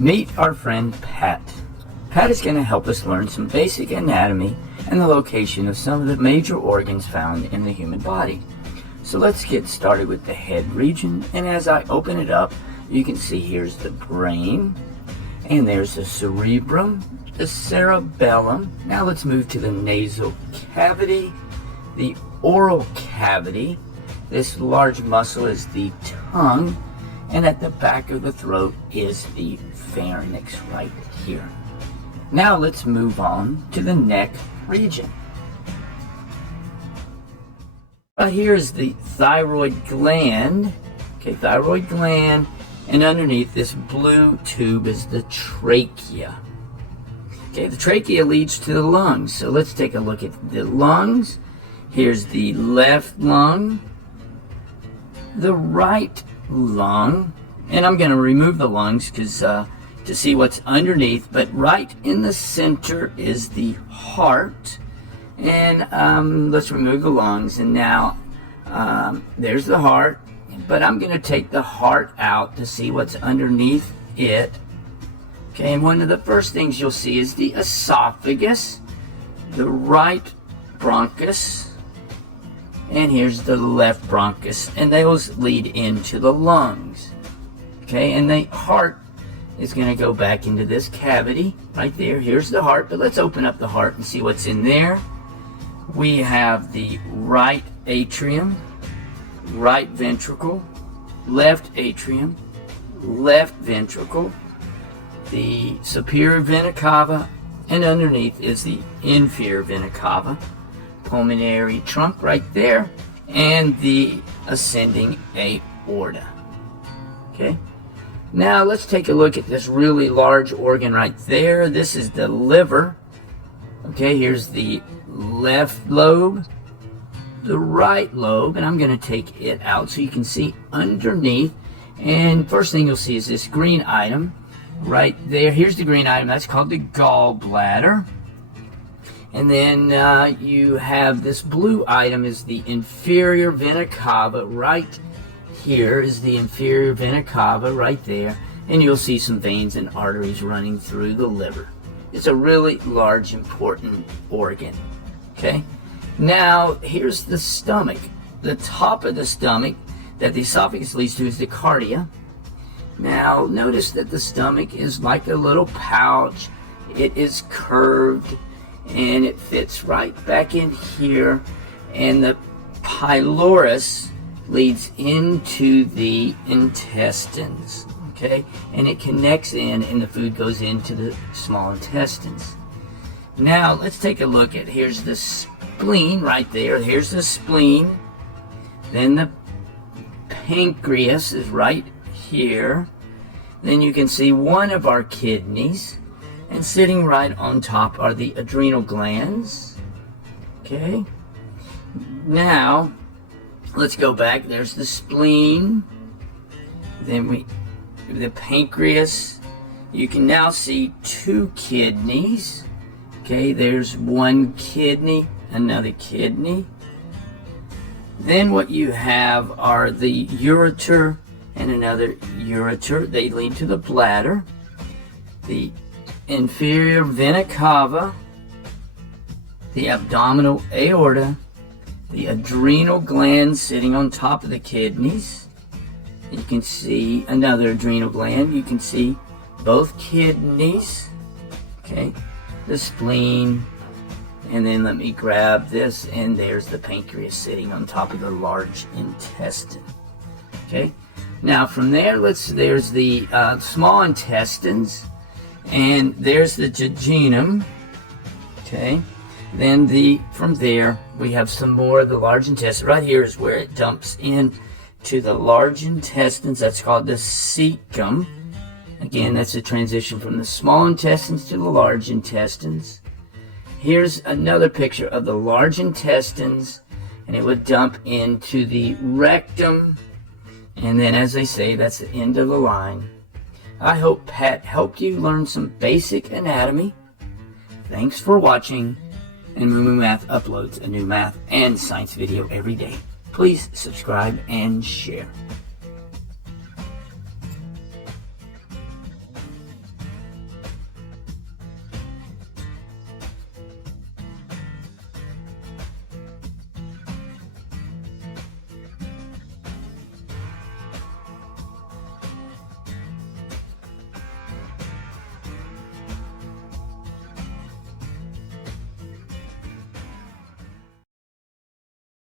Meet our friend Pat. Pat is going to help us learn some basic anatomy and the location of some of the major organs found in the human body. So let's get started with the head region, and as I open it up, you can see here's the brain, and there's the cerebrum, the cerebellum. Now let's move to the nasal cavity, the oral cavity. This large muscle is the tongue, and at the back of the throat is the pharynx right here. Now let's move on to the neck region. Here is the thyroid gland. Okay, thyroid gland, and underneath this blue tube is the trachea. Okay, the trachea leads to the lungs. So let's take a look at the lungs. Here's the left lung, the right lung, and I'm going to remove the lungs because to see what's underneath, but right in the center is the heart. And let's remove the lungs, and now there's the heart, but I'm going to take the heart out to see what's underneath it. Okay, and one of the first things you'll see is the esophagus, the right bronchus, and here's the left bronchus, and those lead into the lungs. Okay, and the heart is going to go back into this cavity right there. Here's the heart, but let's open up the heart and see what's in there. We have the right atrium, right ventricle, left atrium, left ventricle, the superior vena cava, and underneath is the inferior vena cava, pulmonary trunk right there, and the ascending aorta. Okay, now let's take a look at this really large organ right there. This is the liver. Okay, here's the left lobe, the right lobe, and I'm going to take it out so you can see underneath. And first thing you'll see is this green item right there. Here's the green item. That's called the gallbladder. And then you have this blue item is the inferior vena cava. Right here is the inferior vena cava right there. And you'll see some veins and arteries running through the liver. It's a really large, important organ. Okay, now here's the stomach. The top of the stomach that the esophagus leads to is the cardia. Now notice that the stomach is like a little pouch. It is curved and it fits right back in here, and the pylorus leads into the intestines. Okay, and it connects in, and the food goes into the small intestines. Now let's take a look at, here's the spleen right there. Here's the spleen. Then the pancreas is right here. Then you can see one of our kidneys, and sitting right on top are the adrenal glands. Okay, now let's go back. There's the spleen. Then the pancreas. You can now see two kidneys. Okay, there's one kidney, another kidney. Then what you have are the ureter and another ureter. They lead to the bladder, the inferior vena cava, the abdominal aorta, the adrenal gland sitting on top of the kidneys. You can see another adrenal gland. You can see both kidneys. Okay, the spleen, and then let me grab this, and there's the pancreas sitting on top of the large intestine. Okay, now from there, there's the small intestines, and there's the jejunum. Okay, then from there we have some more of the large intestine. Right here is where it dumps in to the large intestines. That's called the cecum. Again, that's a transition from the small intestines to the large intestines. Here's another picture of the large intestines, and it would dump into the rectum. And then, as they say, that's the end of the line. I hope Pat helped you learn some basic anatomy. Thanks for watching, and Moo Moo Math uploads a new math and science video every day. Please subscribe and share.